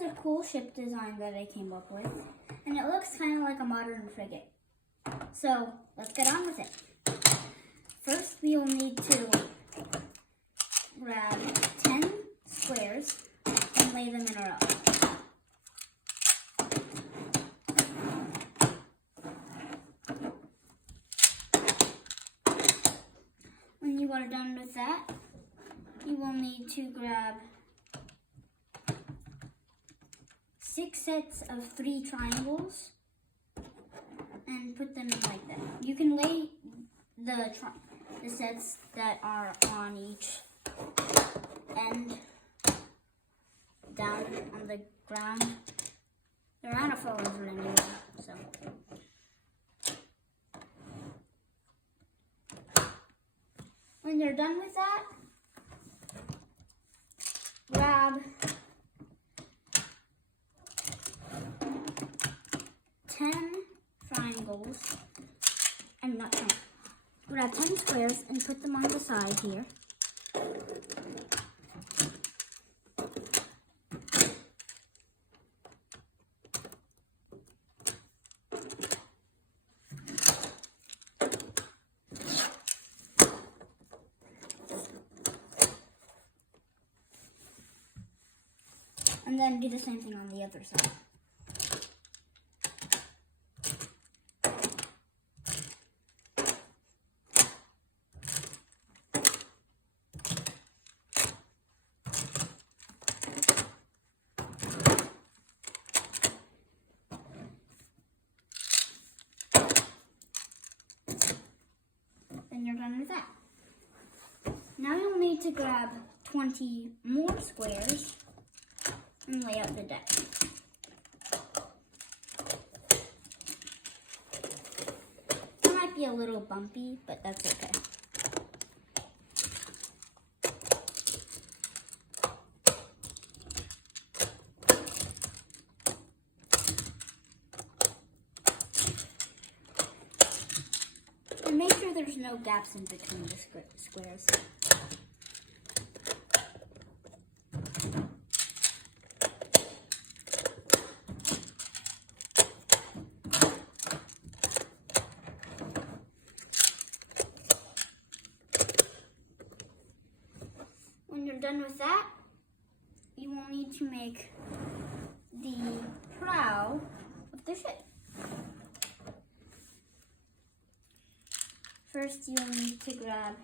is a cool ship design that I came up with, and it looks kind of like a modern frigate. So let's get on with it. First, we will need to grab 10 squares and lay them in a row. When you are done with that, you will need to grab 6 sets of 3 triangles and put them like that. You can lay the sets that are on each end down on the ground. They're gonna fall over anyway, so. When you're done with that, grab 10 triangles, I'm not trying. Grab 10 squares and put them on the side here. And then do the same thing on the other side. Then you're done with that. Now you'll need to grab 20 more squares and lay out the deck. It might be a little bumpy, but that's okay. And make sure there's no gaps in between the squares. When you're done with that, you will need to make the prow of the ship. First, you'll need to grab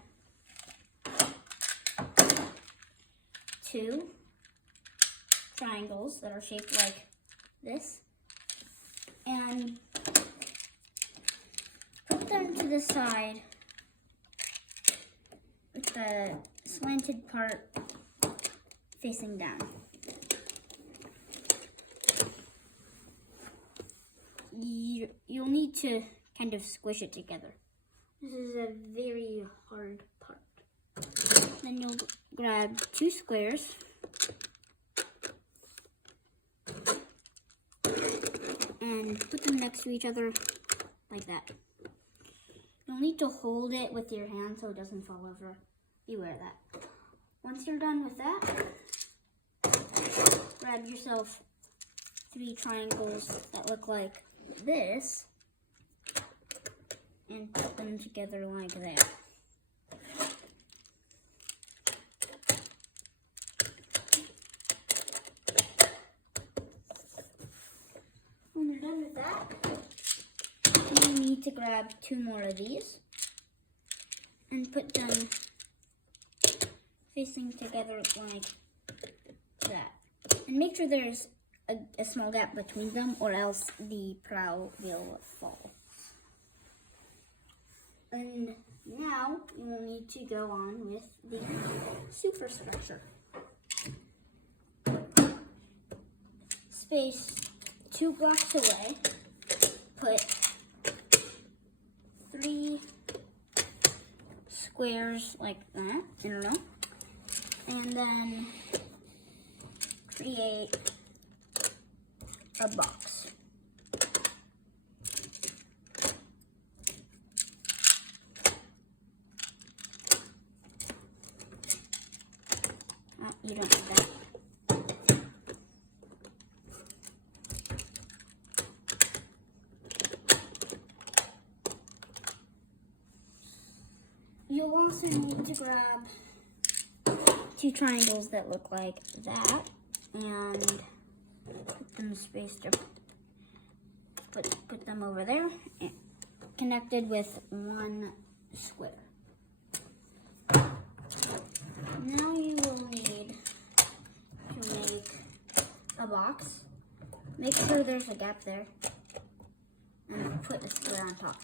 2 triangles that are shaped like this and put them to the side with the slanted part facing down. You'll need to kind of squish it together. This is a very hard part. Then you'll grab 2 squares and put them next to each other like that. You'll need to hold it with your hand so it doesn't fall over. Beware of that. Once you're done with that, grab yourself 3 triangles that look like this and put them together like that. When you're done with that, you need to grab 2 more of these and put them facing together like that. And make sure there's a small gap between them or else the prow will fall. And now you will need to go on with the superstructure. Space 2 blocks away, put 3 squares like that in a row, and then create a box. Oh, you don't need that. you'll also need to grab 2 triangles that look like that and put them spaced up. Put them over there, and connected with 1 square. Now you will need to make a box. Make sure there's a gap there, and put a square on top.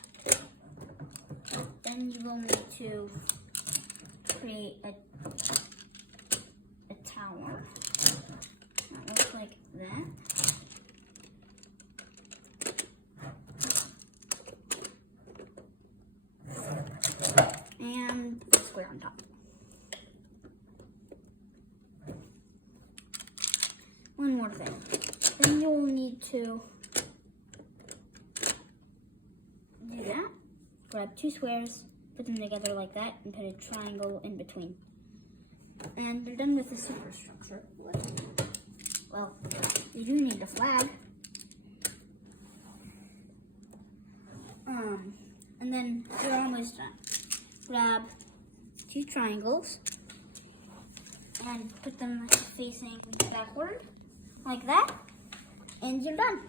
Then you will need to create a tower that looks like that. And put a square on top. One more thing. Then you'll need to do that. Grab 2 squares, put them together like that, and put a triangle in between. And you're done with the superstructure. Well, you do need a flag. And then you're almost done. Grab 2 triangles and put them facing backward like that, and you're done.